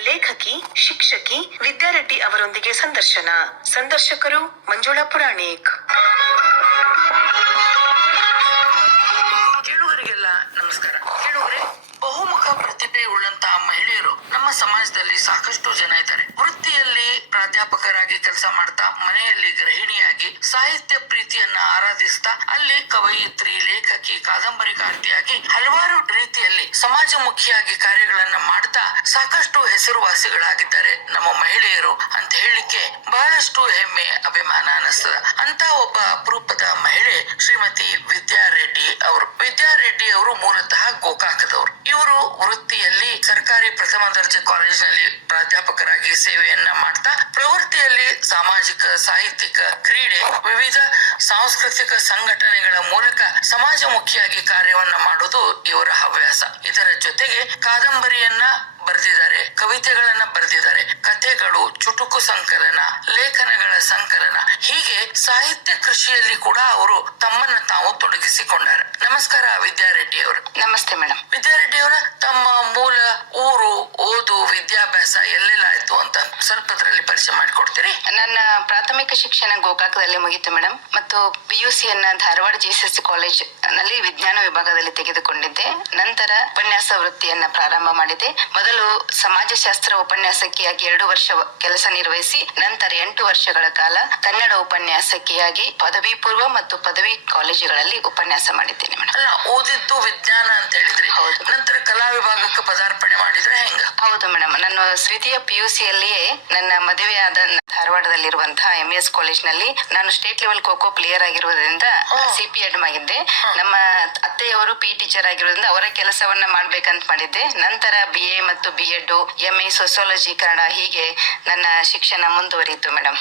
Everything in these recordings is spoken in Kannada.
ಲೇಖಕಿ, ಶಿಕ್ಷಕಿ ವಿದ್ಯಾರೆಡ್ಡಿ ಅವರೊಂದಿಗೆ ಸಂದರ್ಶನ. ಸಂದರ್ಶಕರು ಮಂಜುಳಾ ಪುರಾಣಿಕ್. ನಮಸ್ಕಾರ. ಬಹುಮುಖ ಪ್ರತಿಭೆ ಉಳ್ಳಂತಹ ಮಹಿಳೆಯರು ನಮ್ಮ ಸಮಾಜದಲ್ಲಿ ಸಾಕಷ್ಟು ಜನ ಇದ್ದಾರೆ. ವೃತ್ತಿಯಲ್ಲಿ ಪ್ರಾಧ್ಯಾಪಕರಾಗಿ ಕೆಲಸ ಮಾಡ್ತಾ, ಮನೆಯಲ್ಲಿ ಗೃಹಿಣಿಯಾಗಿ ಸಾಹಿತ್ಯ ಪ್ರೀತಿಯನ್ನ ಆರಾಧಿಸ್ತಾ, ಅಲ್ಲಿ ಕವಯಿತ್ರಿ, ಲೇಖಕಿ ಕಾದಂಬರಿಕಾರ್ತಿಯಾಗಿ ಹಲವಾರು ಸಮಾಜಮುಖಿಯಾಗಿ ಕಾರ್ಯಗಳನ್ನ ಮಾಡ್ತಾ ಸಾಕಷ್ಟು ಹೆಸರುವಾಸಿಗಳಾಗಿದ್ದಾರೆ ನಮ್ಮ ಮಹಿಳೆಯರು ಅಂತ ಹೇಳಲಿಕ್ಕೆ ಬಹಳಷ್ಟು ಹೆಮ್ಮೆ, ಅಭಿಮಾನ ಅನಿಸ್ತದ ಅಂತ ಒಬ್ಬ ಅಪರೂಪದ ಮಹಿಳೆ ಶ್ರೀಮತಿ ವಿದ್ಯಾರೆಡ್ಡಿ ಅವರು. ವಿದ್ಯಾರೆಡ್ಡಿ ಅವರು ಮೂಲತಃ ಗೋಕಾಕದವರು. ಇವರು ವೃತ್ತಿಯಲ್ಲಿ ಸರ್ಕಾರಿ ಪ್ರಥಮ ದರ್ಜೆ ಕಾಲೇಜಿನಲ್ಲಿ ಪ್ರಾಧ್ಯಾಪಕರಾಗಿ ಸೇವೆಯನ್ನ ಮಾಡ್ತಾ, ಪ್ರವೃತ್ತಿಯಲ್ಲಿ ಸಾಮಾಜಿಕ, ಸಾಹಿತ್ಯಿಕ ಕ್ರೀಡೆ, ವಿವಿಧ ಸಾಂಸ್ಕೃತಿಕ ಸಂಘಟನೆಗಳ ಮೂಲಕ ಸಮಾಜಮುಖಿಯಾಗಿ ಕಾರ್ಯವನ್ನ ಮಾಡುವುದು ಇವರ ಹವ್ಯಾಸ. ಇದರ ಜೊತೆಗೆ ಕಾದಂಬರಿಯನ್ನ ಬರೆದಿದ್ದಾರೆ ಕವಿತೆಗಳನ್ನ ಬರೆದಿದ್ದಾರೆ ಕಥೆಗಳು ಚುಟುಕು ಸಂಕಲನ ಲೇಖನಗಳ ಸಂಕಲನ ಹೀಗೆ ಸಾಹಿತ್ಯ ಕೃಷಿಯಲ್ಲಿ ಕೂಡ ಅವರು ತಮ್ಮನ್ನ ತಾವು ತೊಡಗಿಸಿಕೊಂಡಾರೆ. ನಮಸ್ಕಾರ ವಿದ್ಯಾರೆಡ್ಡಿ ಅವರು. ನಮಸ್ತೆ ಮೇಡಮ್ ವಿದ್ಯಾರೆಡ್ಡಿ ಅವರ ತಮ್ಮ ಮೂಲ ಊರು ಓದು ವಿದ್ಯಾಭ್ಯಾಸ ಎಲ್ಲೆಲ್ಲ ಆಯ್ತು ಅಂತ ಸ್ವಲ್ಪ ಅದರಲ್ಲಿ ಪರಿಚಯ ಮಾಡಿಕೊಡ್ತೀರಿ? ನನ್ನ ಪ್ರಾಥಮಿಕ ಶಿಕ್ಷಣ ಗೋಕಾಕದಲ್ಲಿ ಮುಗಿತು ಮೇಡಮ್ ಮತ್ತು ಪಿ ಯು ಸಿಯನ್ನ ಧಾರವಾಡ ಜೆಎಸ್ಎಸ್ ಕಾಲೇಜ್ನಲ್ಲಿ ವಿಜ್ಞಾನ ವಿಭಾಗದಲ್ಲಿ ತೆಗೆದುಕೊಂಡಿದ್ದೆ. ನಂತರ ಉಪನ್ಯಾಸ ವೃತ್ತಿಯನ್ನ ಪ್ರಾರಂಭ ಮಾಡಿದೆ. ಮೊದಲು ಸಮಾಜಶಾಸ್ತ್ರ ಉಪನ್ಯಾಸಕಿಯಾಗಿ ಎರಡು ವರ್ಷ ಕೆಲಸ ನಿರ್ವಹಿಸಿ ನಂತರ ಎಂಟು ವರ್ಷಗಳ ಕಾಲ ಕನ್ನಡ ಉಪನ್ಯಾಸಕಿಯಾಗಿ ಪದವಿ ಪೂರ್ವ ಮತ್ತು ಪದವಿ ಕಾಲೇಜುಗಳಲ್ಲಿ ಉಪನ್ಯಾಸ ಮಾಡಿದ್ದೇನೆ ಅಲ್ಲ ಓದಿದ್ದು ವಿಜ್ಞಾನ ಅಂತ ಹೇಳಿದ್ರೆ. ಹೌದು. ನಂತರ ಕಲಾ ವಿಭಾಗಕ್ಕೆ ಪದಾರ್ಪಣೆ ಮಾಡಿದ್ರೆ ಹೆಂಗ? ಹೌದು ಮೇಡಮ್ ನಾನು ದ್ವಿತೀಯ ಪಿ ಯು ಸಿಯಲ್ಲಿಯೇ ನನ್ನ ಮದುವೆಯಾದ ಧಾರವಾಡದಲ್ಲಿರುವಂತಹ ಎಂ ಎಸ್ ಕಾಲೇಜ್ನಲ್ಲಿ ನಾನು ಸ್ಟೇಟ್ ಲೆವೆಲ್ ಖೋಖೋ ಪ್ಲೇಯರ್ ಆಗಿರುವುದರಿಂದ ಸಿಪಿಎಡ್ ಸಿ ಪಿ ಎಡ್ ಆಗಿದ್ದೆ. ನಮ್ಮ ಅತ್ತೆಯವರು ಪಿ ಟೀಚರ್ ಆಗಿರೋದ್ರಿಂದ ಅವರ ಕೆಲಸವನ್ನ ಮಾಡ್ಬೇಕಂತ ಮಾಡಿದ್ದೆ. ನಂತರ ಬಿ ಎ ಮತ್ತು B Ed M A sociology Kannada ಹೀಗೆ ನನ್ನ ಶಿಕ್ಷಣ ಮುಂದುವರಿಯಿತು ಮೇಡಮ್.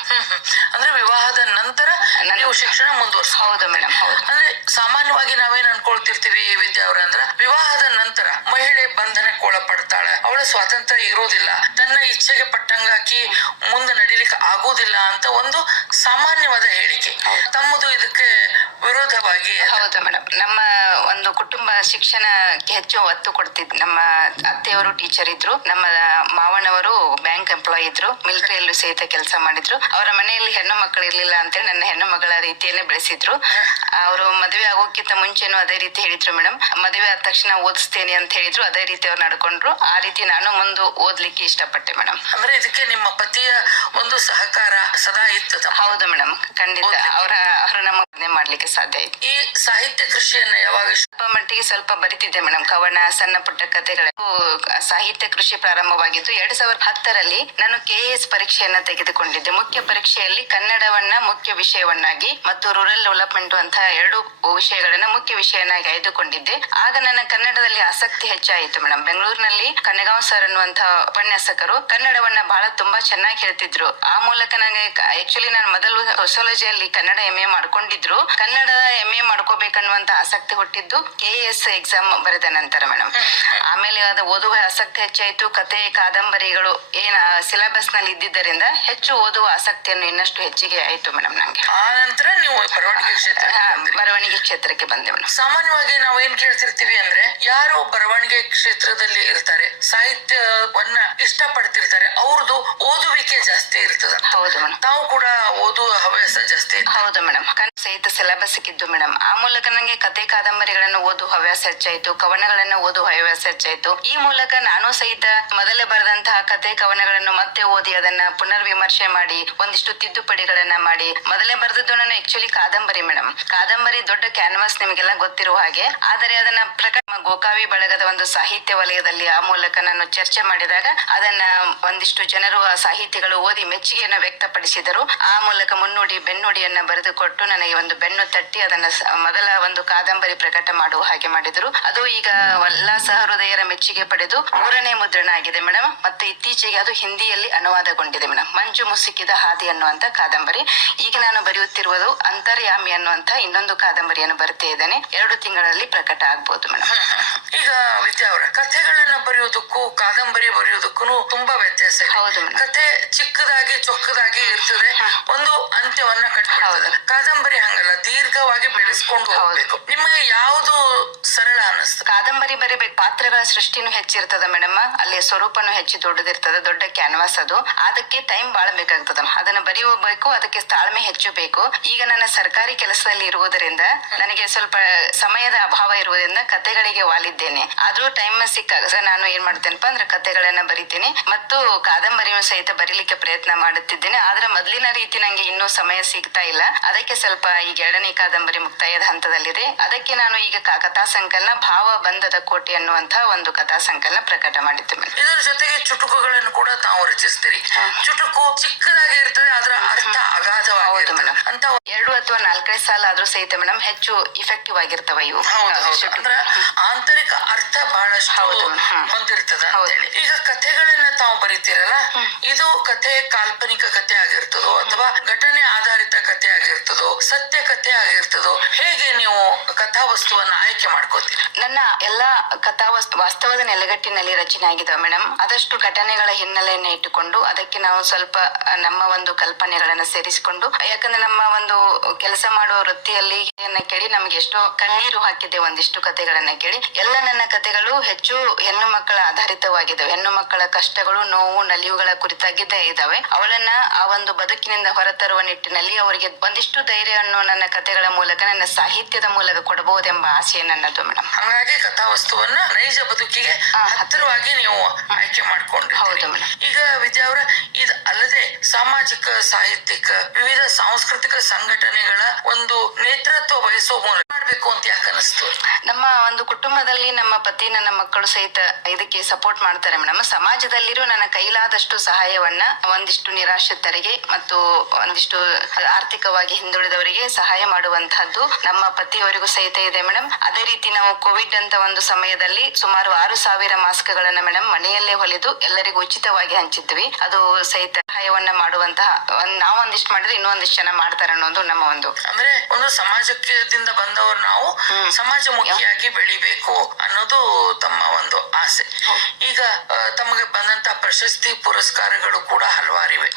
ಅಂದ್ರೆ ವಿವಾಹದ ನಂತರ ನೀವು ಶಿಕ್ಷಣ ಮುಂದುವರಿಸ ಹೌದು ಮೇಡಮ್ ಹೌದು. ಅಂದ್ರೆ ಸಾಮಾನ್ಯವಾಗಿ ನಾವೇನ್ ಅನ್ಕೊಳ್ತಿರ್ತೀವಿ ವಿದ್ಯಾ ಅವ್ರ ಅಂದ್ರ ವಿವಾಹದ ನಂತರ ಮಹಿಳೆ ಬಂಧನಕ್ಕೆ ಒಳಪಡ್ತಾಳೆ ಅವಳ ಸ್ವಾತಂತ್ರ್ಯ ಇರೋದಿಲ್ಲ ತನ್ನ ಇಚ್ಛೆಗೆ ಪಟ್ಟಂಗಾಕಿ ಮುಂದೆ ನಡಿಲಿಕ್ಕೆ ಆಗುವುದಿಲ್ಲ ಅಂತ ಒಂದು ಸಾಮಾನ್ಯವಾದ ಹೇಳಿಕೆ. ತಮ್ಮದು ಇದಕ್ಕೆ ವಿರೋಧವಾಗಿ. ಹೌದು ಮೇಡಮ್. ನಮ್ಮ ಒಂದು ಕುಟುಂಬ ಶಿಕ್ಷಣಕ್ಕೆ ಹೆಚ್ಚು ಒತ್ತು ಕೊಡ್ತಿದ್ ನಮ್ಮ ಅತ್ತೆಯವರು ಟೀಚರ್ ಇದ್ರು ನಮ್ಮ ಮಾವನವರು ಬ್ಯಾಂಕ್ ಎಂಪ್ಲಾಯ್ ಇದ್ರು ಮಿಲಿಟರಿಯಲ್ಲೂ ಸಹಿತ ಕೆಲಸ ಮಾಡಿದ್ರು. ಅವರ ಮನೆಯಲ್ಲಿ ಹೆಣ್ಣು ಮಕ್ಕಳು ಇರ್ಲಿಲ್ಲ ಅಂತೇಳಿ ನನ್ನ ಹೆಣ್ಣು ಮಗಳ ರೀತಿಯಲ್ಲೇ ಬೆಳೆಸಿದ್ರು. ಅವರು ಮದುವೆ ಆಗೋಕ್ಕಿಂತ ಮುಂಚೆನೂ ಅದೇ ರೀತಿ ಹೇಳಿದ್ರು ಮೇಡಮ್. ಮದುವೆ ಆದ ತಕ್ಷಣ ಓದಿಸ್ತೇನೆ ಅಂತ ಹೇಳಿದ್ರು ಅದೇ ರೀತಿ ಅವ್ರು ನಡ್ಕೊಂಡ್ರು. ಆ ರೀತಿ ನಾನು ಮುಂದೆ ಓದ್ಲಿಕ್ಕೆ ಇಷ್ಟಪಟ್ಟೆ ಮೇಡಮ್. ಅಂದ್ರೆ ಇದಕ್ಕೆ ನಿಮ್ಮ ಪತಿಯ ಒಂದು ಸಹಕಾರ ಸದಾ ಇತ್ತು. ಹೌದು ಮೇಡಮ್. ಖಂಡಿತ. ಅವರ ಅವರ ನಮ್ಮ ಮಾಡ್ಲಿಕ್ಕೆ ಸಾಧ್ಯ ಆಯ್ತು ಈ ಸಾಹಿತ್ಯ ಕೃಷಿಯನ್ನ ಯಾವಾಗ ಸ್ವಲ್ಪ ಮಟ್ಟಿಗೆ ಸ್ವಲ್ಪ ಬರಿತಿದ್ದೆ ಮೇಡಮ್. ಕವನ ಸಣ್ಣ ಪುಟ್ಟ ಕಥೆಗಳು. ಸಾಹಿತ್ಯ ಕೃಷಿ ಪ್ರಾರಂಭವಾಗಿದ್ದು ಎರಡ್ ಸಾವಿರದ ಹತ್ತರಲ್ಲಿ ನಾನು ಕೆಎಎಸ್ ಪರೀಕ್ಷೆಯನ್ನ ತೆಗೆದುಕೊಂಡಿದ್ದೆ. ಮುಖ್ಯ ಪರೀಕ್ಷೆಯಲ್ಲಿ ಕನ್ನಡವನ್ನ ಮುಖ್ಯ ವಿಷಯವನ್ನಾಗಿ ಮತ್ತು ರೂರಲ್ ಡೆವಲಪ್ಮೆಂಟ್ ಅಂತ ಎರಡು ವಿಷಯಗಳನ್ನ ಮುಖ್ಯ ವಿಷಯನಾಗಿ ಆಯ್ದುಕೊಂಡಿದ್ದೆ. ಆಗ ನನ್ನ ಕನ್ನಡದಲ್ಲಿ ಆಸಕ್ತಿ ಹೆಚ್ಚಾಯಿತು ಮೇಡಮ್. ಬೆಂಗಳೂರಿನಲ್ಲಿ ಕನಗಾಂವ್ ಸರ್ ಅನ್ನುವಂತ ಉಪನ್ಯಾಸಕರು ಕನ್ನಡವನ್ನ ಬಹಳ ತುಂಬಾ ಚೆನ್ನಾಗಿ ಹೇಳ್ತಿದ್ರು. ಆ ಮೂಲಕ ನನಗೆ ಆಕ್ಚುಲಿ ನಾನು ಮೊದಲು ಸೋಸಿಯಾಲಜಿಯಲ್ಲಿ ಕನ್ನಡ ಎಂ ಎ ಮಾಡ್ಕೊಂಡಿದ್ರು ಕನ್ನಡ ಎಂ ಎ ಮಾಡ್ಕೋಬೇಕನ್ನುವಂತ ಆಸಕ್ತಿ ಹುಟ್ಟಿದ್ದು ಕೆ ಎಸ್ ಎಕ್ಸಾಮ್ ಬರೆದ ನಂತರ ಮೇಡಮ್ ಆಮೇಲೆ ಅದು ಓದುವ ಆಸಕ್ತಿ ಹೆಚ್ಚಾಯ್ತು. ಕತೆ ಕಾದಂಬರಿಗಳು ಏನ ಸಿಲೆಬಸ್ನಲ್ಲಿ ಇದ್ದಿದ್ದರಿಂದ ಹೆಚ್ಚು ಓದುವ ಆಸಕ್ತಿಯನ್ನು ಇನ್ನಷ್ಟು ಹೆಚ್ಚಿಗೆ ಆಯ್ತು ಮೇಡಮ್ ನಂಗೆ. ಆ ನಂತರ ನೀವು ಬರವಣಿಗೆ ಕ್ಷೇತ್ರ ಹಾ, ಬರವಣಿಗೆ ಕ್ಷೇತ್ರಕ್ಕೆ ಬಂದೆ ಮೇಡಮ್ ಸಾಮಾನ್ಯವಾಗಿ ನಾವು ಏನ್ ಕೇಳ್ತಿರ್ತೀವಿ ಅಂದ್ರೆ ಯಾರು ಬರವಣಿಗೆ ಕ್ಷೇತ್ರದಲ್ಲಿ ಇರ್ತಾರೆ ಸಾಹಿತ್ಯವನ್ನ ಇಷ್ಟ ಪಡ್ತಿರ್ತಾರೆ ಅವ್ರದ್ದು ಓದುವಿಕೆ ಜಾಸ್ತಿ ಇರ್ತದ. ಹೌದು ಮೇಡಮ್ ತಾವು ಕೂಡ ಓದುವ ಹವ್ಯಾಸ ಜಾಸ್ತಿ ಇತ್ತು. ಹೌದು ಮೇಡಮ್ ಸಹಿತ ಸಿಲೆಬಸ್ ಸಿಕ್ಕಿದ್ದು ಮೇಡಮ್ ಆ ಮೂಲಕ ನಂಗೆ ಕತೆ, ಕಾದಂಬರಿಗಳನ್ನು ಓದು ಹವ್ಯಾಸ ಹೆಚ್ಚಾಯಿತು, ಕವನಗಳನ್ನು ಓದು ಹವ್ಯಾಸ ಹೆಚ್ಚಾಯ್ತು. ಈ ಮೂಲಕ ನಾನು ಸಹಿತ ಮೊದಲೇ ಬರೆದಂತಹ ಕತೆ, ಕವನಗಳನ್ನು ಮತ್ತೆ ಓದಿ ಅದನ್ನ ಪುನರ್ ವಿಮರ್ಶೆ ಮಾಡಿ, ಒಂದಿಷ್ಟು ತಿದ್ದುಪಡಿಗಳನ್ನ ಮಾಡಿ, ಮೊದಲೇ ಬರೆದದ್ದು ನಾನು ಆಕ್ಚುಲಿ ಕಾದಂಬರಿ ಮೇಡಮ್ ಕಾದಂಬರಿ ದೊಡ್ಡ ಕ್ಯಾನ್ವಾಸ್ ನಿಮಗೆಲ್ಲ ಗೊತ್ತಿರುವ ಹಾಗೆ, ಆದರೆ ಅದನ್ನ ಪ್ರಕಟ ಗೋಕಾವಿ ಬಳಗದ ಒಂದು ಸಾಹಿತ್ಯ ವಲಯದಲ್ಲಿ ಆ ಮೂಲಕ ನಾನು ಚರ್ಚೆ ಮಾಡಿದಾಗ ಅದನ್ನ ಒಂದಿಷ್ಟು ಜನರು ಸಾಹಿತಿಗಳು ಓದಿ ಮೆಚ್ಚುಗೆಯನ್ನು ವ್ಯಕ್ತಪಡಿಸಿದರು. ಆ ಮೂಲಕ ಮುನ್ನುಡಿ, ಬೆನ್ನುಡಿಯನ್ನ ಬರೆದುಕೊಟ್ಟು ನನಗೆ ಒಂದು ಬೆನ್ನು ತಟ್ಟಿ ಅದನ್ನ ಮೊದಲ ಒಂದು ಕಾದಂಬರಿ ಪ್ರಕಟ ಮಾಡುವ ಹಾಗೆ ಮಾಡಿದರು. ಅದು ಈಗ ಎಲ್ಲಾ ಸಹೃದಯರ ಮೆಚ್ಚುಗೆ ಪಡೆದು ಮೂರನೇ ಮುದ್ರಣ ಆಗಿದೆ ಮೇಡಮ್. ಮತ್ತೆ ಇತ್ತೀಚೆಗೆ ಅದು ಹಿಂದಿಯಲ್ಲಿ ಅನುವಾದಗೊಂಡಿದೆ ಮೇಡಮ್. ಮಂಜು ಮುಸುಕಿದ ಹಾದಿ ಅನ್ನುವಂತ ಕಾದಂಬರಿ. ಈಗ ನಾನು ಬರೆಯುತ್ತಿರುವುದು ಅಂತರ್ಯಾಮಿ ಅನ್ನುವಂತ ಇನ್ನೊಂದು ಕಾದಂಬರಿಯನ್ನು ಬರಿತಾ ಇದ್ದೇನೆ. ಎರಡು ತಿಂಗಳಲ್ಲಿ ಪ್ರಕಟ ಆಗ್ಬೋದು ಮೇಡಮ್. ಈಗ ವಿದ್ಯಾ ಅವರ ಕಥೆಗಳನ್ನ ಬರೆಯುವುದಕ್ಕೂ ಕಾದಂಬರಿ ಬರೆಯುವುದಕ್ಕೂ ತುಂಬಾ ವ್ಯತ್ಯಾಸ ಹೌದು. ಕತೆ ಚಿಕ್ಕದಾಗಿ ಚೊಕ್ಕದಾಗಿ ಇರ್ತದೆ. ಒಂದು ಅಂತ್ಯವನ್ನ ಕಟ್ಟಬಹುದು ಹೌದು. ಕಾದಂಬರಿ ಹಂಗಲ್ಲ ದೀರ್ಘವಾಗಿ ಬೆಳೆಸ್ಕೊಂಡು. ಹೋಗ್ಬೇಕು. ನಿಮಗೆ ಯಾವುದು ಸರಳ ಅನಿಸ್ತು ಕಾದಂಬರಿ ಬರಿಬೇಕು. ಪಾತ್ರಗಳ ಸೃಷ್ಟಿನೂ ಹೆಚ್ಚಿರ್ತದ ಮೇಡಮ್. ಅಲ್ಲಿ ಸ್ವರೂಪನೂ ಹೆಚ್ಚು ದೊಡ್ಡದಿರ್ತದ. ದೊಡ್ಡ ಕ್ಯಾನ್ವಾಸ್ ಅದು. ಅದಕ್ಕೆ ಟೈಮ್ ಬಾಳ ಬೇಕಾಗ್ತದ ಅದನ್ನ ಬರೆಯಬೇಕು ಅದಕ್ಕೆ ತಾಳ್ಮೆ ಹೆಚ್ಚು ಬೇಕು ಈಗ ನನ್ನ ಸರ್ಕಾರಿ ಕೆಲಸದಲ್ಲಿ ಇರುವುದರಿಂದ ನನಗೆ ಸ್ವಲ್ಪ ಸಮಯದ ಅಭಾವ ಇರುವುದರಿಂದ ಕತೆಗಳಿಗೆ ವಾಲಿದ್ದೇನೆ. ಆದ್ರೂ ಟೈಮ್ ಸಿಕ್ಕಾಗ ನಾನು ಏನ್ ಮಾಡ್ತೇನಪ್ಪ ಅಂದ್ರೆ ಕತೆಗಳನ್ನ ಬರಿತೀನಿ. ಮತ್ತು ಕಾದಂಬರಿಯೂ ಸಹಿತ ಬರೀಲಿಕ್ಕೆ ಪ್ರಯತ್ನ ಮಾಡುತ್ತಿದ್ದೇನೆ. ಆದ್ರೆ ಮೊದಲಿನ ರೀತಿ ನಂಗೆ ಇನ್ನೂ ಸಮಯ ಸಿಗ್ತಾ ಇಲ್ಲ. ಅದಕ್ಕೆ ಸ್ವಲ್ಪ ಈಗ ಎರಡನೇ ಕಾದಂಬರಿ ಮುಕ್ತಾಯದ ಹಂತದಲ್ಲಿದೆ. ಅದಕ್ಕೆ ನಾನು ಈಗ ಕಥಾ ಸಂಕಲನ ಭಾವ ಬಂಧದ ಕೋಟೆ ಅನ್ನುವಂತಹ ಒಂದು ಕಥಾ ಸಂಕಲನ ಪ್ರಕಟ ಮಾಡಿದ್ದೆ ಮೇಡಮ್ ಇದರ ಜೊತೆಗೆ ಚುಟುಕುಗಳನ್ನು ಕೂಡ ತಾವು ರಚಿಸ್ತೀರಿ. ಚುಟುಕು ಚಿಕ್ಕದಾಗಿ ಇರ್ತದೆ ಅದರ ಅರ್ಥ ಅಗಾಧವಾಗಿ ಮೇಡಮ್. ಅಂತ ಎರಡು ಅಥವಾ ನಾಲ್ಕೈದು ಸಾಲ ಆದ್ರೂ ಸಹಿತ ಮೇಡಮ್ ಹೆಚ್ಚು ಇಫೆಕ್ಟಿವ್ ಆಗಿರ್ತವ ಇವು. ಆಂತರಿಕ ಅರ್ಥ ಬಹಳಷ್ಟು ಹೊಂದಿರ್ತದೆ ಈಗ ಕಥೆಗಳನ್ನ ಬರೀತೀರಲ್ಲ? ಇದು ಕಥೆ ಕಾಲ್ಪನಿಕ ಕಥೆ ಆಗಿರ್ತದೋ ಅಥವಾ ಘಟನೆ ಆಧಾರಿತ ಕಥೆ ಆಗಿರ್ತದೋ ಸತ್ಯ ಕಥೆ ಆಗಿರ್ತದೋ ಹೇಗೆ ನೀವು ಕಥಾವಸ್ತುವನ್ನ ಆಯ್ಕೆ ಮಾಡ್ಕೋತೀರಿ? ನನ್ನ ಎಲ್ಲಾ ಕಥಾ ವಸ್ತು ವಾಸ್ತವದ ನೆಲೆಗಟ್ಟಿನಲ್ಲಿ ರಚನೆ ಆಗಿದಾವೆ ಮೇಡಮ್ ಆದಷ್ಟು ಘಟನೆಗಳ ಹಿನ್ನೆಲೆಯನ್ನ ಇಟ್ಟುಕೊಂಡು ಅದಕ್ಕೆ ನಾವು ಸ್ವಲ್ಪ ನಮ್ಮ ಒಂದು ಕಲ್ಪನೆಗಳನ್ನ ಸೇರಿಸಿಕೊಂಡು ಯಾಕಂದ್ರೆ ನಮ್ಮ ಒಂದು ಕೆಲಸ ಮಾಡುವ ವೃತ್ತಿಯಲ್ಲಿ ಕೇಳಿ ನಮ್ಗೆ ಎಷ್ಟೋ ಕಣ್ಣೀರು ಹಾಕಿದೆ ಒಂದಿಷ್ಟು ಕಥೆಗಳನ್ನ ಕೇಳಿ. ಎಲ್ಲ ನನ್ನ ಕಥೆಗಳು ಹೆಚ್ಚು ಹೆಣ್ಣು ಮಕ್ಕಳ ಆಧಾರಿತವಾಗಿದ್ದಾವೆ. ಹೆಣ್ಣು ಮಕ್ಕಳ ಕಷ್ಟಗಳು ನೋವು ನಲಿವುಗಳ ಕುರಿತಾಗಿದ್ದೇ ಇದಾವೆ ಅವಳನ್ನ ಆ ಒಂದು ಬದುಕಿನಿಂದ ಹೊರತರುವ ನಿಟ್ಟಿನಲ್ಲಿ ಅವರಿಗೆ ಒಂದಿಷ್ಟು ಧೈರ್ಯವನ್ನು ನನ್ನ ಕಥೆಗಳ ಮೂಲಕ ನನ್ನ ಸಾಹಿತ್ಯದ ಮೂಲಕ ಕೊಡಬಹುದೆಂಬ ಆಸೆ ನನ್ನದು ಮೇಡಮ್ ಹಾಗಾಗಿ ಕಥಾವಸ್ತುವನ್ನ ನೈಜ ಬದುಕಿಗೆ ಹತ್ತಿರವಾಗಿ ನೀವು ಆಯ್ಕೆ ಮಾಡ್ಕೊಂಡು ಹೌದು ಮೇಡಮ್. ಈಗ ವಿಜಯ ಅವರ ಇದು ಅಲ್ಲದೆ ಸಾಮಾಜಿಕ ಸಾಹಿತ್ಯಿಕ ವಿವಿಧ ಸಾಂಸ್ಕೃತಿಕ ಸಂಘಟನೆಗಳ ಒಂದು ನೇತೃತ್ವ ವಹಿಸುವ ಮೂಲಕ ಮಾಡ್ಬೇಕು ಅಂತ ಯಾಕೆ ಅನಿಸ್ತು ನಮ್ಮ ಒಂದು ಕುಟುಂಬದಲ್ಲಿ ನಮ್ಮ ಪತಿ ನನ್ನ ಮಕ್ಕಳು ಸಹಿತ ಇದಕ್ಕೆ ಸಪೋರ್ಟ್ ಮಾಡ್ತಾರೆ ಮೇಡಮ್. ಸಮಾಜದಲ್ಲಿರೋ ನನ್ನ ಕೈಲಾದಷ್ಟು ಸಹಾಯವನ್ನ ಒಂದಿಷ್ಟು ನಿರಾಶ್ರಿತರಿಗೆ ಮತ್ತು ಒಂದಿಷ್ಟು ಆರ್ಥಿಕವಾಗಿ ಹಿಂದುಳಿದವರಿಗೆ ಸಹಾಯ ಮಾಡುವಂತಹದ್ದು ನಮ್ಮ ಪತಿಯವರಿಗೂ ಸಹಿತ ಇದೆ ಮೇಡಮ್. ಅದೇ ರೀತಿ ನಾವು ಕೋವಿಡ್ ಅಂತ ಒಂದು ಸಮಯದಲ್ಲಿ ಸುಮಾರು ಆರು ಸಾವಿರ ಮಾಸ್ಕ್ ಗಳನ್ನ ಮೇಡಮ್ ಮನೆಯಲ್ಲೇ ಹೊಲಿದು ಎಲ್ಲರಿಗೂ ಉಚಿತವಾಗಿ ಹಂಚಿದ್ವಿ. ಅದು ಸಹಿತ ಸಹಾಯವನ್ನ ಮಾಡುವಂತಹ ನಾವೊಂದಿಷ್ಟು ನಾವು ಒಂದಿಷ್ಟು ಮಾಡಿದ್ರೆ ಇನ್ನೊಂದಿಷ್ಟು ಜನ ಮಾಡ್ತಾರೆ ಅನ್ನೋದು ನಮ್ಮ ಒಂದು ಅಂದ್ರೆ ಒಂದು ಸಮಾಜಕ್ಕೆ ಬಂದವರು ನಾವು ಸಮಾಜಮುಖಿಯಾಗಿ ಬೆಳಿಬೇಕು ಅನ್ನೋದು ತಮ್ಮ ಒಂದು ಆಸೆ. ಈಗ ತಮಗೆ ಬಂದಂತ ಪ್ರಶಸ್ತಿ ಪುರಸ್ಕಾರಗಳು ಕೂಡ ಹಲವಾರಿವೆ.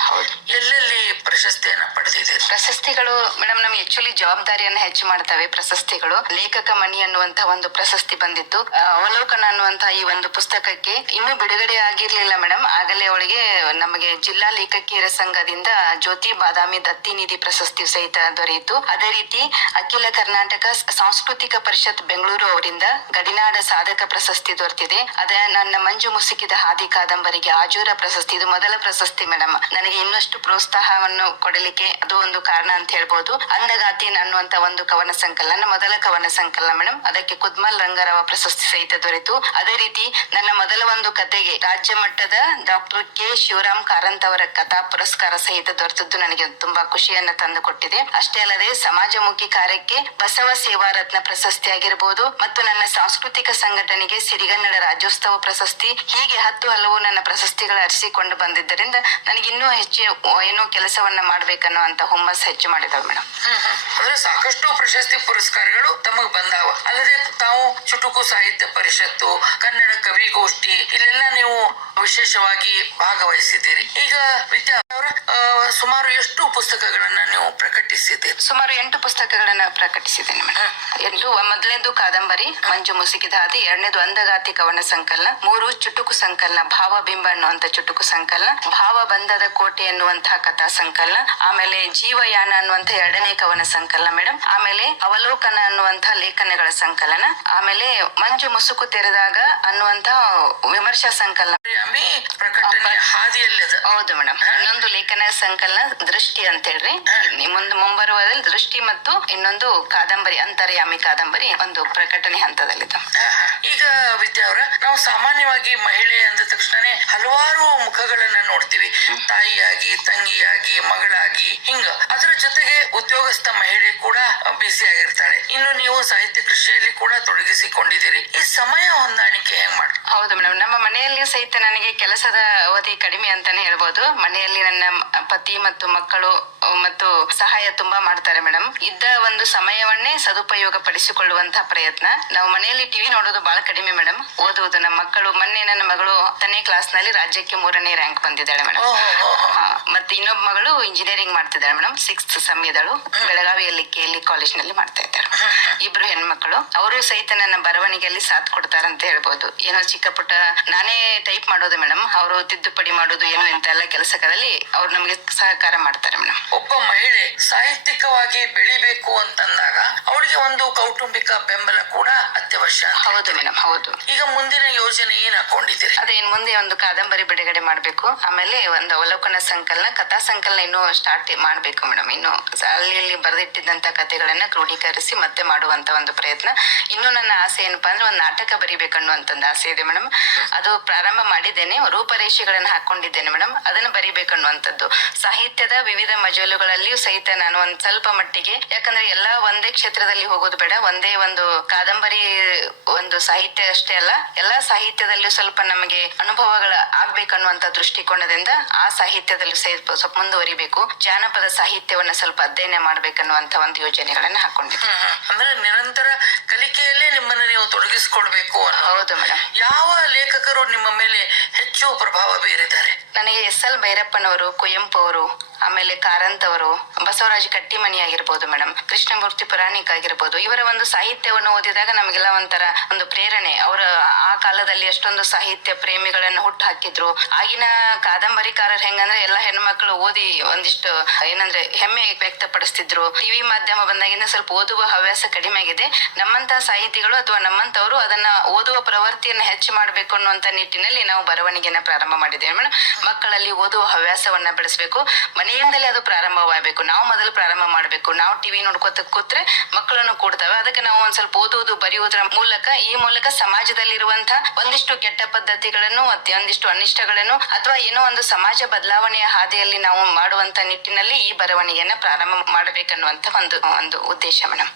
ಎಲ್ಲೆಲ್ಲಿ ಪ್ರಶಸ್ತಿಯನ್ನ ಪಡೆದಿದೆ ಪ್ರಶಸ್ತಿಗಳು ಮೇಡಮ್ ನಮ್ಗೆ ಆಕ್ಚುಲಿ ಜವಾಬ್ದಾರಿಯನ್ನ ಹೆಚ್ಚು ಮಾಡ್ತವೆ ಪ್ರಶಸ್ತಿಗಳು. ಲೇಖಕ ಮಣಿ ಅನ್ನುವಂತ ಒಂದು ಪ್ರಶಸ್ತಿ ಬಂದಿತ್ತು. ಅವಲೋಕನ ಅನ್ನುವಂತ ಈ ಒಂದು ಪುಸ್ತಕಕ್ಕೆ ಇನ್ನೂ ಬಿಡುಗಡೆ ಆಗಿರ್ಲಿಲ್ಲ ಮೇಡಮ್. ಆಗಲೇ ಅವಳಿಗೆ ನಮಗೆ ಜಿಲ್ಲಾ ಲೇಖಕಿಯರ ಸಂಘದಿಂದ ಜ್ಯೋತಿ ಬಾದಾಮಿ ದತ್ತಿ ನಿಧಿ ಪ್ರಶಸ್ತಿ ಸಹಿತ ದೊರೆಯಿತು. ಅದೇ ರೀತಿ ಅಖಿಲ ಕರ್ನಾಟಕ ಸಾಂಸ್ಕೃತಿಕ ಪರಿಷತ್ ಬೆಂಗಳೂರು ಅವರಿಂದ ಗಡಿನಾಡ ಸಾಧಕ ಪ್ರಶಸ್ತಿ ದೊರೆತಿದೆ. ಅದೇ ನನ್ನ ಮಂಜು ಮುಸುಕಿದ ಹಾದಿ ಕಾದಂಬರಿಗೆ ಆಜೂರ ಪ್ರಶಸ್ತಿ. ಇದು ಮೊದಲ ಪ್ರಶಸ್ತಿ ಮೇಡಮ್ ನನಗೆ ಇನ್ನಷ್ಟು ಪ್ರೋತ್ಸಾಹವನ್ನು ಕೊಡಲಿಕ್ಕೆ ಅದು ಒಂದು ಕಾರಣ ಅಂತ ಹೇಳ್ಬೋದು. ಅಂದಗಾತಿ ಅನ್ನುವಂತ ಒಂದು ಕವನ ಸಂಕಲನ, ಮೊದಲ ಕವನ ಸಂಕಲನ ಮೇಡಮ್ ಅದಕ್ಕೆ ಕುದ್ಮಲ್ ರಂಗರವ ಪ್ರಶಸ್ತಿ ಸಹಿತ ದೊರೆತು. ಅದೇ ರೀತಿ ನನ್ನ ಮೊದಲ ಒಂದು ಕತೆಗೆ ರಾಜ್ಯ ಮಟ್ಟದ ಡಾಕ್ಟರ್ ಕೆ. ಶಿವರಾಮ್ ಕಾರಂತ್ ಅವರ ಕಥಾ ಪುರಸ್ಕಾರ ಸಹಿತ ದೊರೆತದ್ದು ನನಗೆ ತುಂಬಾ ಖುಷಿಯನ್ನ ತಂದುಕೊಟ್ಟಿದೆ. ಅಷ್ಟೇ ಅಲ್ಲದೆ ಸಮಾಜಮುಖಿ ಕಾರ್ಯಕ್ಕೆ ಬಸವ ಸೇವಾ ರತ್ನ ಪ್ರಶಸ್ತಿ ಆಗಿರಬಹುದು ಮತ್ತು ನನ್ನ ಸಾಂಸ್ಕೃತಿಕ ಸಂಘಟನೆಗೆ ಸಿರಿಗನ್ನಡ ರಾಜ್ಯೋತ್ಸವ ಪ್ರಶಸ್ತಿ, ಹೀಗೆ ಹತ್ತು ಹಲವು ನನ್ನ ಪ್ರಶಸ್ತಿಗಳು ಅರಿಸಿಕೊಂಡು ಬಂದಿದ್ದರಿಂದ ನನಗೆ ಇನ್ನೂ ಹೆಚ್ಚು ಏನೋ ಕೆಲಸವನ್ನ ಮಾಡ್ಬೇಕನ್ನುವಂತ ಹುಮ್ಮಸ್ ಹೆಚ್ಚು ಮಾಡಿದವು ಮೇಡಮ್. ಅಂದ್ರೆ ಸಾಕಷ್ಟು ಪ್ರಶಸ್ತಿ ಪುರಸ್ಕಾರಗಳು ತಮಗ್ ಬಂದಾವ. ಅಲ್ಲದೆ ತಾವು ಚುಟುಕು ಸಾಹಿತ್ಯ ಪರಿಷತ್ತು, ಕನ್ನಡ ಕವಿಗೋಷ್ಠಿ, ಇಲ್ಲೆಲ್ಲ ನೀವು ವಿಶೇಷವಾಗಿ ಭಾಗವಹಿಸಿದ್ದೀರಿ. ಈಗ ವಿದ್ಯಾ ಸುಮಾರು ಎಷ್ಟು ಪುಸ್ತಕಗಳನ್ನ ನೀವು ಪ್ರಕಟಿಸಿದ್ದೀರಿ? ಸುಮಾರು ಎಂಟು ಪುಸ್ತಕಗಳನ್ನ ಪ್ರಕಟಿಸಿದ್ದೇನೆ ಮೇಡಮ್. ಎಂಟು ಮೊದಲನೇದು ಕಾದಂಬರಿ ಮಂಜು ಮುಸುಕಿದ ಹಾದಿ ಎರಡನೇದು ಅಂದಗಾತಿ ಕವನ ಸಂಕಲನ ಮೂರು ಚುಟುಕು ಸಂಕಲನ ಭಾವಬಿಂಬ ಅನ್ನುವಂತ ಚುಟುಕು ಸಂಕಲನ ಭಾವ ಬಂಧದ ಕೋಟೆ ಅನ್ನುವಂತಹ ಕಥಾ ಸಂಕಲನ ಆಮೇಲೆ ಜೀವಯಾನ ಅನ್ನುವಂತ ಎರಡನೇ ಕವನ ಸಂಕಲನ ಮೇಡಮ್ ಆಮೇಲೆ ಅವಲೋಕನ ಅನ್ನುವಂತಹ ಲೇಖನಗಳ ಸಂಕಲನ ಆಮೇಲೆ ಮಂಜು ಮುಸುಕು ತೆರೆದಾಗ ಅನ್ನುವಂತ ವಿಮರ್ಶಾ ಸಂಕಲನ. ಅಮ್ಮಿ ಪ್ರಕಟಣೆ ಹಾದಿಯಲ್ಲಿ ಹೌದು ಮೇಡಮ್. ಇನ್ನೊಂದು ಲೇಖನ ಸಂಕಲನ ದೃಷ್ಟಿ ಅಂತ ಹೇಳ್ರಿ. ನಿಮ್ಮೊಂದು ಮುಂಬರುವ ದೃಷ್ಟಿ ಮತ್ತು ಇನ್ನೊಂದು ಕಾದಂಬರಿ ಅಂತರ್ಯಾಮಿ ಕಾದಂಬರಿ ಒಂದು ಪ್ರಕಟಣೆ ಹಂತದಲ್ಲಿ. ಈಗ ವಿದ್ಯಾ ಅವರ ನಾವು ಸಾಮಾನ್ಯವಾಗಿ ಮಹಿಳೆ ಅಂದ ತಕ್ಷಣನೇ ಹಲವಾರು ಮುಖಗಳನ್ನ ನೋಡ್ತೀವಿ. ತಾಯಿಯಾಗಿ ತಂಗಿಯಾಗಿ ಮಗಳಾಗಿ ಹಿಂಗ. ಅದರ ಜೊತೆಗೆ ಉದ್ಯೋಗಸ್ಥ ಮಹಿಳೆ ಕೂಡ ಬ್ಯುಸಿ ಆಗಿರ್ತಾಳೆ. ಇನ್ನು ನೀವು ಸಾಹಿತ್ಯ ಕೃಷಿಯಲ್ಲಿ ಕೂಡ ತೊಡಗಿಸಿಕೊಂಡಿದ್ದೀರಿ. ಈ ಸಮಯ ಹೊಂದಾಣಿಕೆ ಹೆಂಗ್ ಮಾಡ್ರಿ ಹೌದು ಮೇಡಮ್. ನಮ್ಮ ಮನೆಯಲ್ಲಿ ಸಹಿತ ನನಗೆ ಕೆಲಸದ ಅವಧಿ ಕಡಿಮೆ ಅಂತಾನೆ ಹೇಳ್ಬೋದು. ಮನೆಯಲ್ಲಿ ನನ್ನ ಪತಿ ಮತ್ತು ಮಕ್ಕಳು ಮತ್ತು ಸಹಾಯ ತುಂಬಾ ಮಾಡ್ತಾರೆ ಮೇಡಮ್. ಇದ್ದ ಒಂದು ಸಮಯವನ್ನೇ ಸದುಪಯೋಗ ಪಡಿಸಿಕೊಳ್ಳುವಂತಹ ಪ್ರಯತ್ನ. ನಾವು ಮನೆಯಲ್ಲಿ ಟಿವಿ ನೋಡೋದು ಬಹಳ ಕಡಿಮೆ ಮೇಡಮ್. ಓದುವುದು ನಮ್ಮ ಮಕ್ಕಳು ಮೊನ್ನೆ ನನ್ನ ಮಗಳು ಹತ್ತನೇ ಕ್ಲಾಸ್ನಲ್ಲಿ ರಾಜ್ಯಕ್ಕೆ ಮೂರನೇ ರ್ಯಾಂಕ್ ಬಂದಿದ್ದಾಳೆ ಮೇಡಮ್. ಮತ್ತೆ ಇನ್ನೊಬ್ಬ ಮಗಳು ಇಂಜಿನಿಯರಿಂಗ್ ಮಾಡ್ತಿದ್ದಾಳೆ ಮೇಡಮ್. ಸಿಕ್ಸ್ತ್ ಸಮಯದಳು ಬೆಳಗಾವಿಯಲ್ಲಿ ಕೆಎಲ್ಇ ಕಾಲೇಜ್ನಲ್ಲಿ ಮಾಡ್ತಾ ಇದ್ದಾರೆ. ಇಬ್ರು ಹೆಣ್ಮಕ್ಳು. ಅವರು ಸಹಿತ ನನ್ನ ಬರವಣಿಗೆಯಲ್ಲಿ ಸಾಥ್ ಕೊಡ್ತಾರಂತ ಹೇಳ್ಬೋದು. ಏನೋ ಚಿಕ್ಕ ಪುಟ್ಟ ನಾನೇ ಟೈಪ್ ಮಾಡೋದು ಮೇಡಮ್. ಅವರು ತಿದ್ದುಪಡಿ ಮಾಡೋದು ಏನು ಇಂತೆಲ್ಲ ಕೆಲಸಗಳಲ್ಲಿ ಅವ್ರು ನಮಗೆ ಸಹಕಾರ ಮಾಡ್ತಾರೆ ಮೇಡಮ್. ಒಬ್ಬ ಮಹಿಳೆ ಸಾಹಿತ್ಯಿಕವಾಗಿ ಬೆಳಿಬೇಕು ಅಂತಂದಾಗ ಅವಳಿಗೆ ಒಂದು ಕೌಟುಂಬಿಕ ಬೆಂಬಲ ಕೂಡ ಅತ್ಯವಶ್ಯ ಹೌದು ಮೇಡಮ್ ಹೌದು. ಈಗ ಮುಂದಿನ ಯೋಜನೆ ಏನ್ ಹಾಕೊಂಡಿದ್ದೀರಿ? ಅದೇ ಇನ್ ಮುಂದೆ ಒಂದು ಕಾದಂಬರಿ ಬಿಡುಗಡೆ ಮಾಡ್ಬೇಕು. ಆಮೇಲೆ ಒಂದು ಅವಲೋಕನ ಸಂಕಲನ ಕಥಾ ಸಂಕಲನ ಇನ್ನು ಸ್ಟಾರ್ಟ್ ಮಾಡ್ಬೇಕು ಮೇಡಮ್. ಇನ್ನು ಅಲ್ಲಿ ಅಲ್ಲಿ ಬರೆದಿಟ್ಟಿದ್ದಂತ ಕಥೆಗಳನ್ನ ಕ್ರೋಢೀಕರಿಸಿ ಮತ್ತೆ ಮಾಡುವಂತ ಒಂದು ಪ್ರಯತ್ನ. ಇನ್ನು ನನ್ನ ಆಸೆ ಏನಪ್ಪಾ ಅಂದ್ರೆ ಒಂದು ನಾಟಕ ಬರಿಬೇಕನ್ನುವಂತಂದು ಆಸೆ ಇದೆ ಮೇಡಮ್. ಅದು ಪ್ರಾರಂಭ ಮಾಡಿದ್ದೇನೆ ರೂಪರೇಷೆಗಳನ್ನ ಹಾಕೊಂಡಿದ್ದೇನೆ ಮೇಡಮ್. ಅದನ್ನ ಬರಿಬೇಕನ್ನುವಂಥದ್ದು ಸಾಹಿತ್ಯದ ವಿವಿಧ ಮಜಲುಗಳಲ್ಲಿಯೂ ಸಹಿತ ನಾನು ಒಂದ್ ಸ್ವಲ್ಪ ಮಟ್ಟಿಗೆ ಯಾಕಂದ್ರೆ ಎಲ್ಲಾ ಒಂದೇ ಕ್ಷೇತ್ರದಲ್ಲಿ ಹೋಗೋದು ಬೇಡ ಒಂದೇ ಒಂದು ಕಾದಂಬರಿ ಒಂದು ಸಾಹಿತ್ಯ ಅಷ್ಟೇ ಅಲ್ಲ ಎಲ್ಲಾ ಸಾಹಿತ್ಯದಲ್ಲೂ ಸ್ವಲ್ಪ ನಮಗೆ ಅನುಭವಗಳ ಆಗ್ಬೇಕನ್ನುವಂತ ದೃಷ್ಟಿಕೋನದಿಂದ ಆ ಸಾಹಿತ್ಯದಲ್ಲೂ ಸ್ವಲ್ಪ ಸ್ವಲ್ಪ ಮುಂದುವರಿಬೇಕು ಜಾನಪದ ಸಾಹಿತ್ಯವನ್ನ ಸ್ವಲ್ಪ ಅಧ್ಯಯನ ಮಾಡ್ಬೇಕನ್ನುವಂತ ಒಂದು ಯೋಜನೆಗಳನ್ನ ಹಾಕೊಂಡಿದ್ದೆ. ಹ್ಮ್, ಹ್ಮ್. ಅಂದ್ರೆ ನಿರಂತರ ಕಲಿಕೆಯಲ್ಲೇ ನಿಮ್ಮನ್ನು ನೀವು ತೊಡಗಿಸಿಕೊಳ್ಬೇಕು ಅನ್ನೋ ಹೌದು ಮೇಡಮ್ ಯಾವ ಲೇಖಕರು ನಿಮ್ಮ ಮೇಲೆ ಹೆಚ್ಚು ಪ್ರಭಾವ ಬೀರಿದ್ದಾರೆ? ನನಗೆ ಎಸ್ ಎಲ್ ಭೈರಪ್ಪನವರು ಕುವೆಂಪು ಅವರು ಆಮೇಲೆ ಕಾರಂತ್ ಅವರು ಬಸವರಾಜ ಕಟ್ಟಿಮನಿ ಆಗಿರ್ಬೋದು ಮೇಡಮ್, ಕೃಷ್ಣಮೂರ್ತಿ ಪುರಾಣಿಕ್ ಆಗಿರ್ಬೋದು, ಇವರ ಒಂದು ಸಾಹಿತ್ಯವನ್ನು ಓದಿದಾಗ ನಮಗೆಲ್ಲ ಒಂಥರ ಒಂದು ಪ್ರೇರಣೆ. ಅವರ ಆ ಕಾಲದಲ್ಲಿ ಎಷ್ಟೊಂದು ಸಾಹಿತ್ಯ ಪ್ರೇಮಿಗಳನ್ನು ಹುಟ್ಟು ಹಾಕಿದ್ರು ಆಗಿನ ಕಾದಂಬರಿಕಾರರು ಹೆಂಗಂದ್ರೆ ಎಲ್ಲ ಹೆಣ್ಮಕ್ಳು ಓದಿ ಒಂದಿಷ್ಟು ಏನಂದ್ರೆ ಹೆಮ್ಮೆ ವ್ಯಕ್ತಪಡಿಸ್ತಿದ್ರು. ಟಿವಿ ಮಾಧ್ಯಮ ಬಂದಾಗಿಂದ ಸ್ವಲ್ಪ ಓದುವ ಹವ್ಯಾಸ ಕಡಿಮೆ ಆಗಿದೆ. ನಮ್ಮಂತ ಸಾಹಿತಿಗಳು ಅಥವಾ ನಮ್ಮಂತವರು ಅದನ್ನ ಓದುವ ಪ್ರವೃತ್ತಿಯನ್ನು ಹೆಚ್ಚು ಮಾಡಬೇಕು ಅನ್ನುವಂತ ನಿಟ್ಟಿನಲ್ಲಿ ನಾವು ಬರವಣಿಗೆನ ಪ್ರಾರಂಭ ಮಾಡಿದ್ದೇವೆ ಮೇಡಮ್. ಮಕ್ಕಳಲ್ಲಿ ಓದುವ ಹವ್ಯಾಸವನ್ನ ಬೆಳೆಸಬೇಕು. ಮನೆಯಿಂದಲೇ ಅದು ಪ್ರಾರಂಭವಾಗಬೇಕು. ನಾವು ಮೊದಲು ಪ್ರಾರಂಭ ಮಾಡಬೇಕು. ನಾವು ಟಿವಿ ನೋಡ್ಕೊತ ಕೂತ್ರೆ ಮಕ್ಕಳನ್ನು ಕೂಡ್ತವೆ. ಅದಕ್ಕೆ ನಾವು ಒಂದ್ ಸ್ವಲ್ಪ ಓದುವುದು ಬರೆಯುವುದರ ಮೂಲಕ ಈ ಮೂಲಕ ಸಮಾಜದಲ್ಲಿರುವಂತಹ ಒಂದಿಷ್ಟು ಕೆಟ್ಟ ಪದ್ಧತಿಗಳನ್ನು ಮತ್ತೆ ಒಂದಿಷ್ಟು ಅನಿಷ್ಟಗಳನ್ನು ಅಥವಾ ಏನೋ ಒಂದು ಸಮಾಜ ಬದಲಾವಣೆಯ ಹಾದಿಯಲ್ಲಿ ನಾವು ಮಾಡುವಂತ ನಿಟ್ಟಿನಲ್ಲಿ ಈ ಬರವಣಿಗೆಯನ್ನ ಪ್ರಾರಂಭ ಮಾಡಬೇಕನ್ನುವಂತ ಒಂದು ಒಂದು ಉದ್ದೇಶ ಮೇಡಮ್.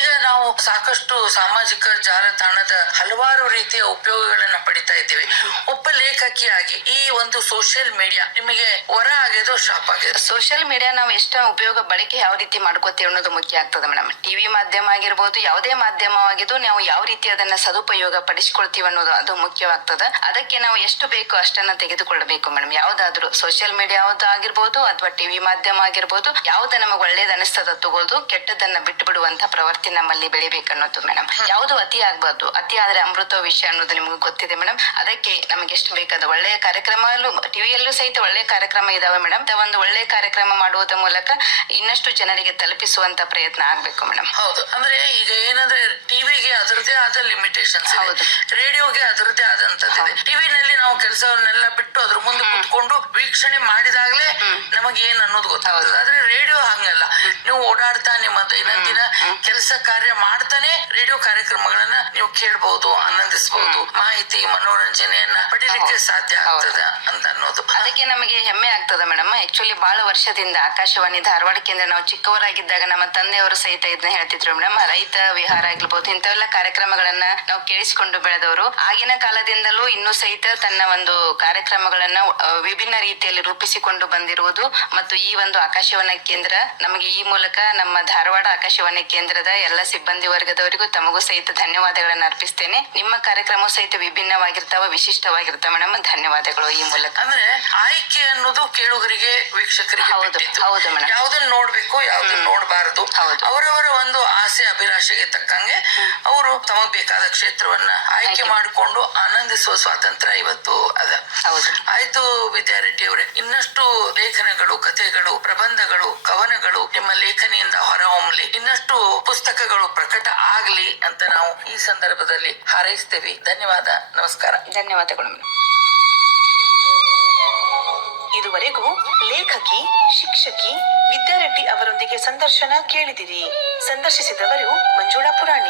ಈಗ ನಾವು ಸಾಕಷ್ಟು ಸಾಮಾಜಿಕ ಜಾಲತಾಣದ ಹಲವಾರು ರೀತಿಯ ಉಪಯೋಗಗಳನ್ನ ಪಡಿತಾ ಇದ್ದೀವಿ. ಒಬ್ಬ ಲೇಖಕಿಯಾಗಿ ಈ ಒಂದು ಸೋಷಿಯಲ್ ಮೀಡಿಯಾ ನಿಮಗೆ ವರ ಆಗಿದೋ ಶಾಪ್ ಆಗಿದೆ ಸೋಷಿಯಲ್ ಮೀಡಿಯಾ ನಾವು ಎಷ್ಟು ಉಪಯೋಗ ಬಳಕೆ ಯಾವ ರೀತಿ ಮಾಡ್ಕೋತೀವಿ ಅನ್ನೋದು ಮುಖ್ಯ ಆಗ್ತದೆ ಮೇಡಮ್. ಟಿವಿ ಮಾಧ್ಯಮ ಆಗಿರ್ಬೋದು, ಯಾವುದೇ ಮಾಧ್ಯಮವಾಗಿದ್ದು ನಾವು ಯಾವ ರೀತಿ ಅದನ್ನ ಸದುಪಯೋಗ ಪಡಿಸ್ಕೊಳ್ತೀವಿ ಅನ್ನೋದು ಅದು ಮುಖ್ಯವಾಗ್ತದೆ. ಅದಕ್ಕೆ ನಾವು ಎಷ್ಟು ಬೇಕು ಅಷ್ಟನ್ನ ತೆಗೆದುಕೊಳ್ಳಬೇಕು ಮೇಡಮ್. ಯಾವ್ದಾದ್ರು ಸೋಷಿಯಲ್ ಮೀಡಿಯಾ ಆಗಿರ್ಬೋದು ಅಥವಾ ಟಿವಿ ಮಾಧ್ಯಮ ಆಗಿರ್ಬೋದು, ಯಾವ್ದು ನಮಗೆ ಒಳ್ಳೇದ್ ಅನಿಸ್ತದ ಕೆಟ್ಟದನ್ನ ಬಿಟ್ಟು ಬಿಡುವಂತ ಪ್ರವೃತ್ತಿ ನಮ್ಮಲ್ಲಿ ಬೆಳಿಬೇಕನ್ನೋದು ಮೇಡಮ್. ಯಾವುದು ಅತಿ ಆಗ್ಬಾರ್ದು, ಅತಿ ಆದ್ರೆ ಅಮೃತ ವಿಷಯ ಅನ್ನೋದು ನಿಮ್ಗೆ ಗೊತ್ತಿದೆ ಮೇಡಮ್. ಅದಕ್ಕೆ ನಮಗೆ ಎಷ್ಟು ಬೇಕಾದ ಒಳ್ಳೆಯ ಕಾರ್ಯಕ್ರಮ ಟಿವಿಯಲ್ಲೂ ಸಹಿತ ಒಳ್ಳೆಯ ಕಾರ್ಯಕ್ರಮ ಇದಾವೆ ಮೇಡಮ್. ಒಂದು ಒಳ್ಳೆಯ ಕಾರ್ಯಕ್ರಮ ಮಾಡುವುದರ ಮೂಲಕ ಇನ್ನಷ್ಟು ಜನರಿಗೆ ತಲುಪಿಸುವಂತ ಪ್ರಯತ್ನ ಆಗ್ಬೇಕು ಮೇಡಮ್ ಹೌದು ಅಂದ್ರೆ ಈಗ ಏನಂದ್ರೆ ಟಿವಿಗೆ ಅದರದೇ ಆದ ಲಿಮಿಟೇಷನ್ಸ್ ಹೌದು. ರೇಡಿಯೋಗೆ ಅದರದೇ ಆದಂತದ್ದಿದೆ ಟಿವಿನಲ್ಲಿ ನಾವು ಕೆಲಸವನ್ನೆಲ್ಲ ಬಿಟ್ಟು ಅದ್ರ ಮುಂದೆ ಕುತ್ಕೊಂಡು ವೀಕ್ಷಣೆ ಮಾಡಿದಾಗ್ಲೇ ನಮಗೆ ಏನ್ ಅನ್ನೋದು ಗೊತ್ತಾಗುತ್ತೆ ಆದ್ರೆ ರೇಡಿಯೋ ಹಂಗಲ್ಲ. ನೀವು ಓಡಾಡ್ತಾ ನಿಮ್ಮ ದೈನಂದಿನ ಕೆಲಸ ಕಾರ್ಯ ಮಾಡ್ತಾನೆ ರೇಡಿಯೋ ಕಾರ್ಯಕ್ರಮಗಳನ್ನ ನೀವು ಕೇಳಬಹುದು ಆನಂದಿಸಬಹುದು ಮಾಹಿತಿ ಮನೋರಂಜನೆಯನ್ನ ಪಡೀಲಿಕ್ಕೆ ಸಾಧ್ಯ ಆಗ್ತದ ಅಂತ ಅನ್ನೋದು. ಅದಕ್ಕೆ ನಮಗೆ ಹೆಮ್ಮೆ ಆಗ್ತದ ಮೇಡಮ್ ಆಕ್ಚುಲಿ ಬಹಳ ವರ್ಷದಿಂದ ಆಕಾಶವಾಣಿ ಧಾರವಾಡ ಕೇಂದ್ರ ನಾವು ಚಿಕ್ಕವರಾಗಿದ್ದಾಗ ನಮ್ಮ ತಂದೆಯವರು ಸಹಿತ ಇದನ್ನ ಹೇಳ್ತಿದ್ರು ಮೇಡಮ್ ರೈತ ವಿಹಾರ ಆಗಿರ್ಬೋದು ಇಂಥವೆಲ್ಲ ಕಾರ್ಯಕ್ರಮಗಳನ್ನ ನಾವು ಕೇಳಿಸಿಕೊಂಡು ಬೆಳೆದವರು. ಆಗಿನ ಕಾಲದಿಂದಲೂ ಇನ್ನೂ ಸಹಿತ ತನ್ನ ಒಂದು ಕಾರ್ಯಕ್ರಮಗಳನ್ನ ವಿಭಿನ್ನ ರೀತಿಯಲ್ಲಿ ರೂಪಿಸಿಕೊಂಡು ಬಂದಿರುವುದು ಮತ್ತು ಈ ಒಂದು ಆಕಾಶವಾಣಿ ಕೇಂದ್ರ ನಮಗೆ ಈ ಮೂಲಕ ನಮ್ಮ ಧಾರವಾಡ ಆಕಾಶವಾಣಿ ಕೇಂದ್ರದ ಎಲ್ಲ ಸಿಬ್ಬಂದಿ ವರ್ಗದವರಿಗೂ ತಮಗೂ ಸಹಿತ ಧನ್ಯವಾದಗಳನ್ನು ಅರ್ಪಿಸ್ತೇನೆ. ನಿಮ್ಮ ಕಾರ್ಯಕ್ರಮ ಸಹಿತ ವಿಭಿನ್ನವಾಗಿರ್ತಾವ ವಿಶಿಷ್ಟವಾಗಿರ್ತಾವ ಮೇಡಮ್ ಧನ್ಯವಾದಗಳು ಈ ಮೂಲಕ. ಅಂದ್ರೆ ಆಯ್ಕೆ ಅನ್ನೋದು ಕೇಳುಗರಿಗೆ ವೀಕ್ಷಕರಿಗೆ ಹೌದು, ಹೌದು ಮೇಡಮ್. ಯಾವ್ದನ್ನ ನೋಡ್ಬೇಕು ಯಾವ್ದನ್ನ ನೋಡಬಾರದು. ಅವರವರ ಒಂದು ಆಸೆ ಅಭಿಲಾಷೆಗೆ ತಕ್ಕಂಗೆ ಅವರು ತಮಗ್ ಬೇಕಾದ ಕ್ಷೇತ್ರವನ್ನ ಆಯ್ಕೆ ಮಾಡಿಕೊಂಡು ಆನಂದಿಸುವ ಸ್ವಾತಂತ್ರ್ಯ ಇವತ್ತು ಅದ. ಹೌದು. ಆಯ್ತು ವಿದ್ಯಾರೆಡ್ಡಿ ಅವರೇ ಇನ್ನಷ್ಟು ಲೇಖನಗಳು ಕಥೆಗಳು ಪ್ರಬಂಧಗಳು ಕವನಗಳು ನಿಮ್ಮ ಲೇಖನಿಯಿಂದ ಹೊರಹೊಮ್ಮಲಿ ಇನ್ನಷ್ಟು ಪುಸ್ತಕಗಳು ಪ್ರಕಟ ಆಗ್ಲಿ ಅಂತ ನಾವು ಈ ಸಂದರ್ಭದಲ್ಲಿ ಹಾರೈಸ್ತೇವೆ. ಧನ್ಯವಾದ. ನಮಸ್ಕಾರ. ಧನ್ಯವಾದಗಳು ಇದುವರೆಗೂ ಲೇಖಕಿ ಶಿಕ್ಷಕಿ ವಿದ್ಯಾರೆಡ್ಡಿ ಅವರೊಂದಿಗೆ ಸಂದರ್ಶನ ಕೇಳಿದಿರಿ. ಸಂದರ್ಶಿಸಿದವರು ಮಂಜುಳಾ ಪುರಾಣಿ.